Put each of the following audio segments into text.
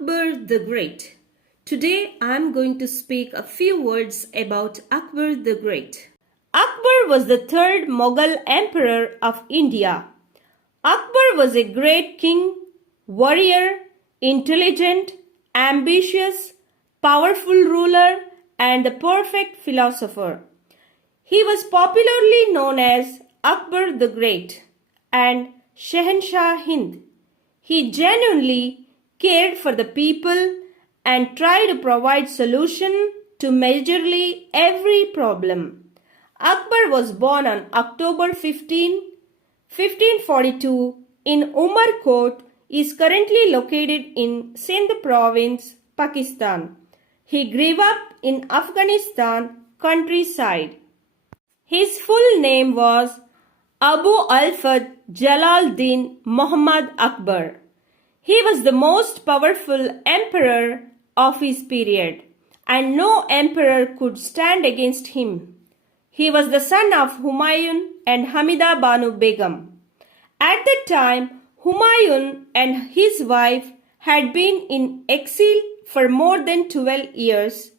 Akbar the Great. Today I am going to speak a few words about Akbar the Great. Akbar was the third Mughal emperor of India. Akbar was a great king, warrior, intelligent, ambitious, powerful ruler, and the perfect philosopher. He was popularly known as Akbar the Great and Shahanshah Hind. He genuinely cared for the people and tried to provide solution to majorly every problem. Akbar was born on October 15, 1542 in Umarkot, is currently located in Sindh province, Pakistan. He grew up in Afghanistan countryside. His full name was Abu al-Fath Jalaluddin Muhammad Akbar. He was the most powerful emperor of his period, and no emperor could stand against him. He was the son of Humayun and Hamida Banu Begum. At that time, Humayun and his wife had been in exile for more than 12 years.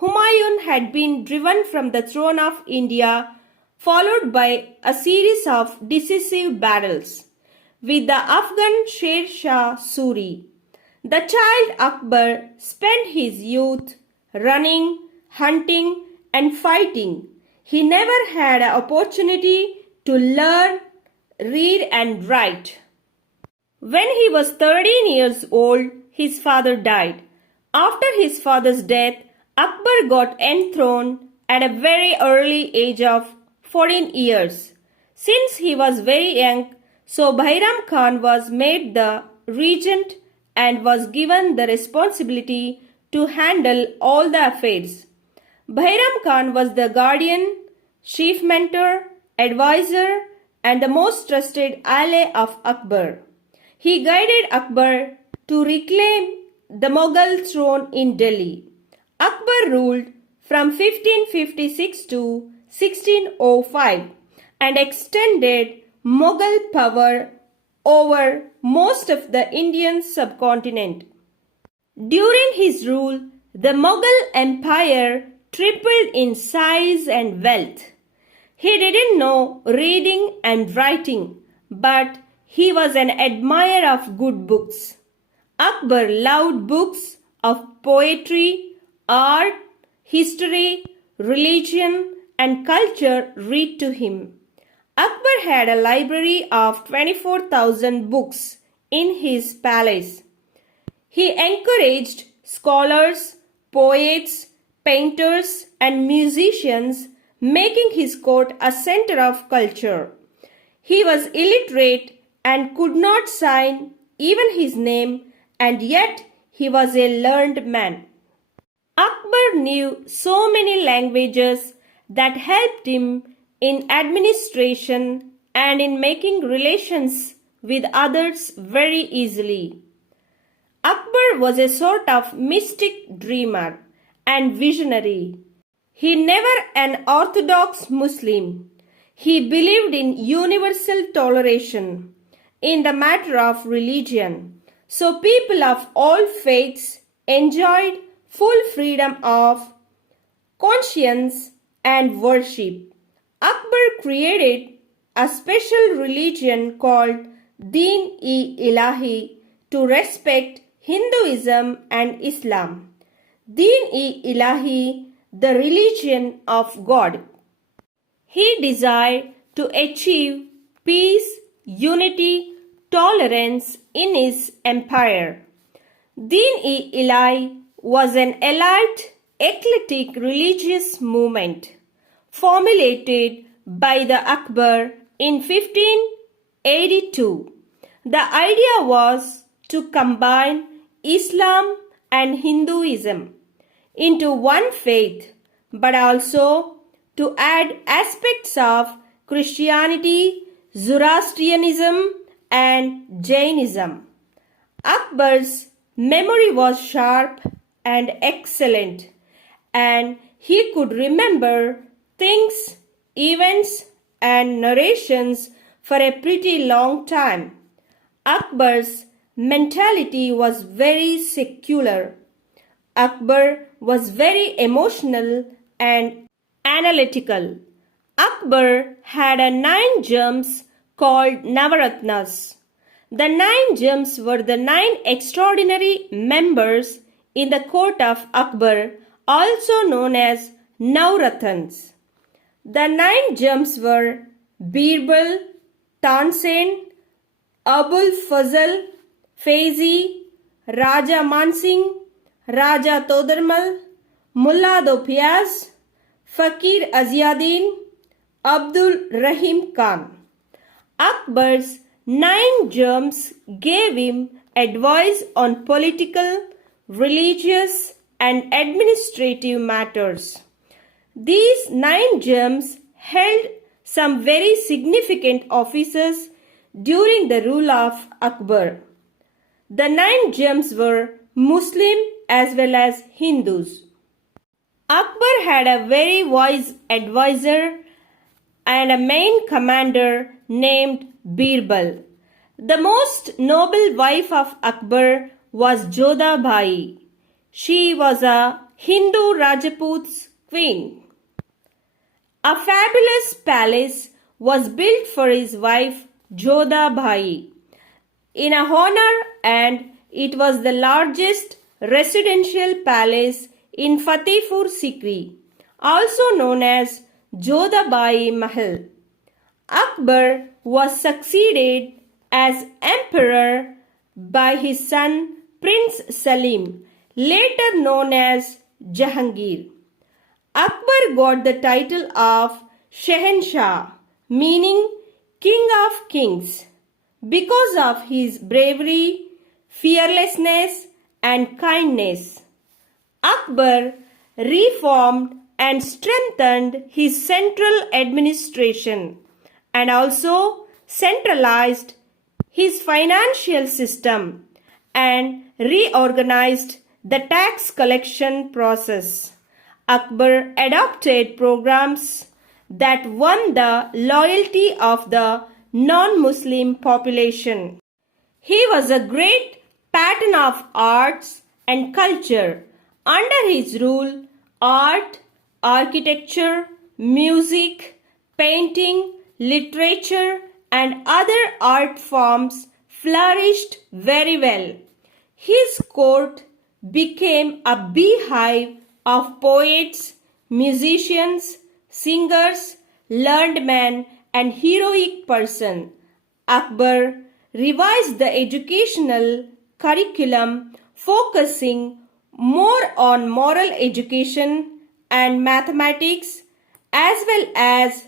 Humayun had been driven from the throne of India, followed by a series of decisive battles with the Afghan Sher Shah Suri. The child Akbar spent his youth running, hunting, and fighting. He never had an opportunity to learn, read, and write. When he was 13 years old, his father died. After his father's death, Akbar got enthroned at a very early age of 14 years. Since he was very young, so Bairam Khan was made the regent and was given the responsibility to handle all the affairs. Bairam Khan was the guardian, chief mentor, advisor, and the most trusted ally of Akbar. He guided Akbar to reclaim the Mughal throne in Delhi. Akbar ruled from 1556 to 1605 and extended Mughal power over most of the Indian subcontinent. During his rule, the Mughal Empire tripled in size and wealth. He didn't know reading and writing, but he was an admirer of good books. Akbar loved books of poetry, art, history, religion, and culture read to him. Akbar had a library of 24,000 books in his palace. He encouraged scholars, poets, painters, and musicians, making his court a center of culture. He was illiterate and could not sign even his name, and yet he was a learned man. Akbar knew so many languages that helped him in administration and in making relations with others very easily. Akbar was a sort of mystic dreamer and visionary. He never an orthodox Muslim. He believed in universal toleration in the matter of religion, so people of all faiths enjoyed full freedom of conscience and worship. Akbar created a special religion called Deen-e-Ilahi to respect Hinduism and Islam. Deen-e-Ilahi, the religion of God. He desired to achieve peace, unity, tolerance in his empire. Deen-e-Ilahi was an elite, eclectic religious movement formulated by the Akbar in 1582. The idea was to combine Islam and Hinduism into one faith, but also to add aspects of Christianity, Zoroastrianism, and Jainism. Akbar's memory was sharp and excellent, and he could remember things, events, and narrations for a pretty long time. Akbar's mentality was very secular. Akbar was very emotional and analytical. Akbar had 9 gems called Navaratnas. The 9 gems were the 9 extraordinary members in the court of Akbar, also known as Navratans. The 9 gems were Birbal, Tansen, Abul Fazl, Faizi, Raja Mansingh, Raja Todarmal, Mullah do Piaz, Fakir Aziaddin, Abdul Rahim Khan. Akbar's 9 gems gave him advice on political, religious, and administrative matters. These 9 gems held some very significant offices during the rule of Akbar. The 9 gems were Muslim as well as Hindus. Akbar had a very wise advisor and a main commander named Birbal. The most noble wife of Akbar was Jodha Bhai. She was a Hindu Rajput's queen. A fabulous palace was built for his wife Jodha Bhai in a honor, and it was the largest residential palace in Fatehpur Sikri, also known as Jodha Bai Mahal. Akbar was succeeded as emperor by his son Prince Salim, later known as Jahangir. Akbar got the title of Shehenshah, meaning King of Kings, because of his bravery, fearlessness, and kindness. Akbar reformed and strengthened his central administration and also centralized his financial system and reorganized the tax collection process. Akbar adopted programs that won the loyalty of the non-Muslim population. He was a great patron of arts and culture. Under his rule, art, architecture, music, painting, literature, and other art forms flourished very well. His court became a beehive of poets, musicians, singers, learned men, and heroic persons. Akbar revised the educational curriculum, focusing more on moral education and mathematics, as well as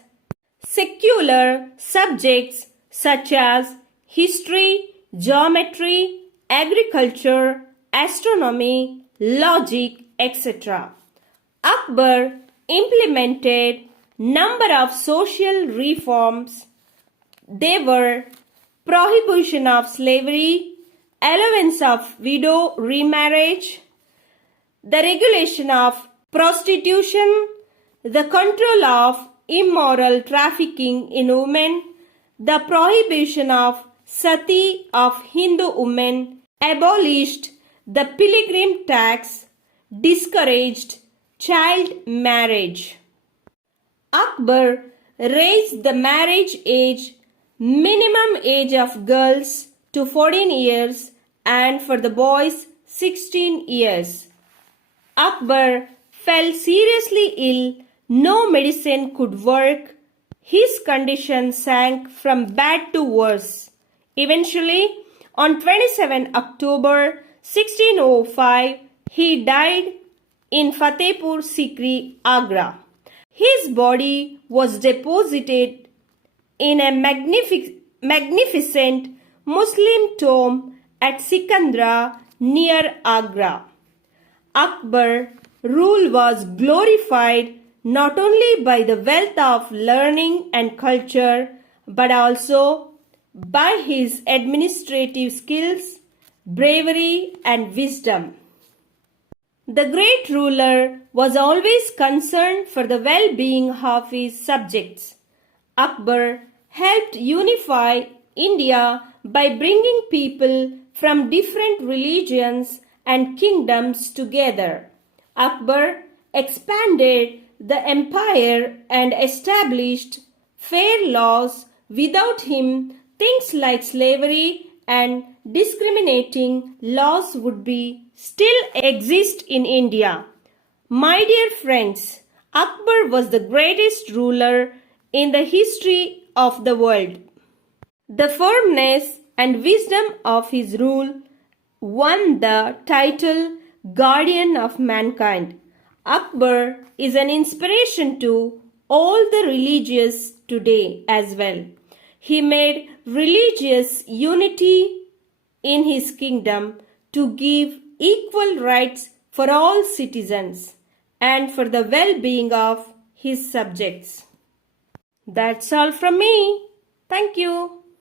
secular subjects such as history, geometry, agriculture, astronomy, logic, etc. Akbar implemented number of social reforms. They were prohibition of slavery, allowance of widow remarriage, the regulation of prostitution, the control of immoral trafficking in women, the prohibition of sati of Hindu women, abolished the pilgrim tax, discouraged child marriage. Akbar raised the marriage age, minimum age of girls to 14 years and for the boys 16 years. Akbar fell seriously ill. No medicine could work. His condition sank from bad to worse. Eventually, on 27 October 1605, he died in Fatehpur Sikri, Agra. His body was deposited in a magnificent Muslim tomb at Sikandra near Agra. Akbar's rule was glorified not only by the wealth of learning and culture, but also by his administrative skills, bravery, and wisdom. The great ruler was always concerned for the well-being of his subjects. Akbar helped unify India by bringing people from different religions and kingdoms together. Akbar expanded the empire and established fair laws. Without him, things like slavery and discriminating laws would be still exist in India. My dear friends, Akbar was the greatest ruler in the history of the world. The firmness and wisdom of his rule won the title Guardian of Mankind. Akbar is an inspiration to all the religious today as well. He made religious unity in his kingdom to give equal rights for all citizens and for the well-being of his subjects. That's all from me. Thank you.